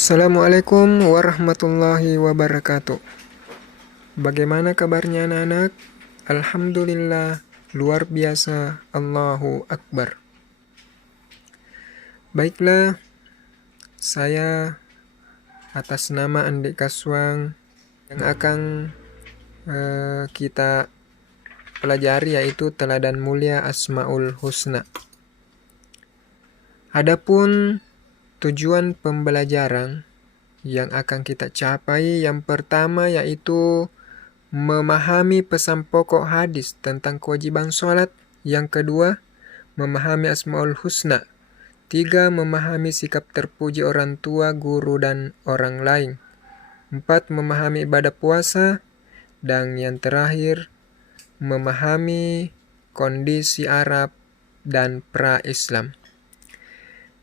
Assalamualaikum warahmatullahi wabarakatuh. Bagaimana kabarnya anak-anak? Alhamdulillah, luar biasa, Allahu Akbar. Baiklah, saya atas nama Andi Kaswang yang akan kita pelajari yaitu teladan mulia Asmaul Husna. Adapun tujuan pembelajaran yang akan kita capai yang pertama yaitu memahami pesan pokok hadis tentang kewajiban sholat. Yang kedua, memahami Asmaul Husna. 3. Memahami sikap terpuji orang tua, guru, dan orang lain. 4. Memahami ibadah puasa. Dan yang terakhir, memahami kondisi Arab dan pra-Islam.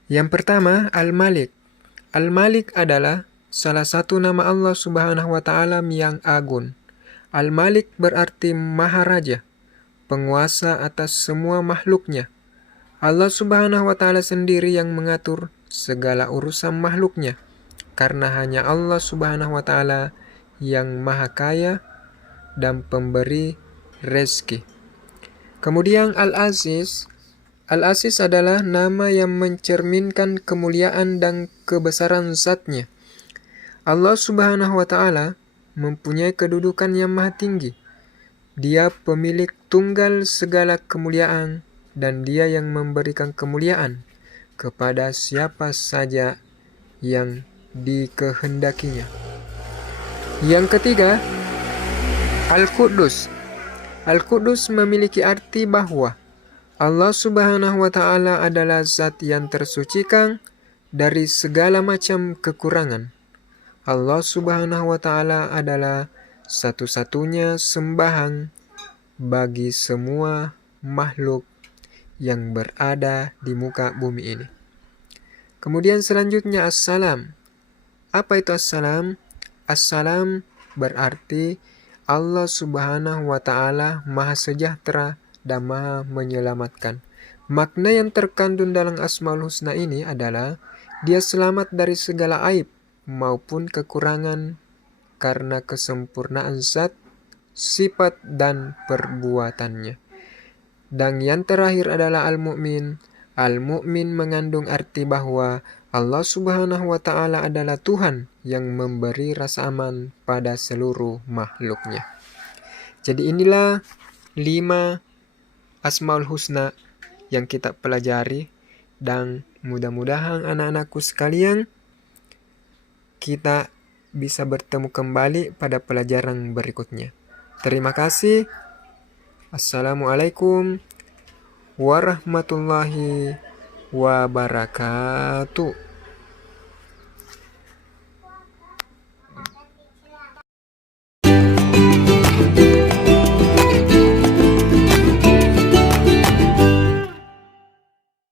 Yang pertama, Al-Malik. Al-Malik adalah salah satu nama Allah Subhanahu wa Ta'ala yang agung. Al-Malik berarti Maharaja, penguasa atas semua makhluknya. Allah Subhanahu wa Ta'ala sendiri yang mengatur segala urusan makhluknya, karena hanya Allah Subhanahu wa Ta'ala yang maha kaya dan pemberi rezeki. Kemudian Al-Aziz. Al-Aziz adalah nama yang mencerminkan kemuliaan dan kebesaran zatnya. Allah Subhanahu wa Ta'ala mempunyai kedudukan yang maha tinggi. Dia pemilik tunggal segala kemuliaan dan dia yang memberikan kemuliaan kepada siapa saja yang dikehendakinya. Yang ketiga, Al-Quddus. Al-Quddus memiliki arti bahwa Allah Subhanahu wa Ta'ala adalah zat yang tersucikan dari segala macam kekurangan. Allah Subhanahu wa Ta'ala adalah satu-satunya sembahan bagi semua makhluk yang berada di muka bumi ini. Kemudian selanjutnya Assalam. Apa itu Assalam? Assalam berarti Allah Subhanahu wa Ta'ala maha sejahtera dan maha menyelamatkan. Makna yang terkandung dalam Asmaul Husna ini adalah dia selamat dari segala aib maupun kekurangan karena kesempurnaan zat, sifat, dan perbuatannya. Dan yang terakhir adalah Al-Mu'min. Al-Mu'min mengandung arti bahwa Allah Subhanahu wa Ta'ala adalah Tuhan yang memberi rasa aman pada seluruh makhluknya. Jadi inilah 5 Asmaul Husna yang kita pelajari, dan mudah-mudahan anak-anakku sekalian kita bisa bertemu kembali pada pelajaran berikutnya. Terima kasih. Assalamualaikum warahmatullahi wabarakatuh.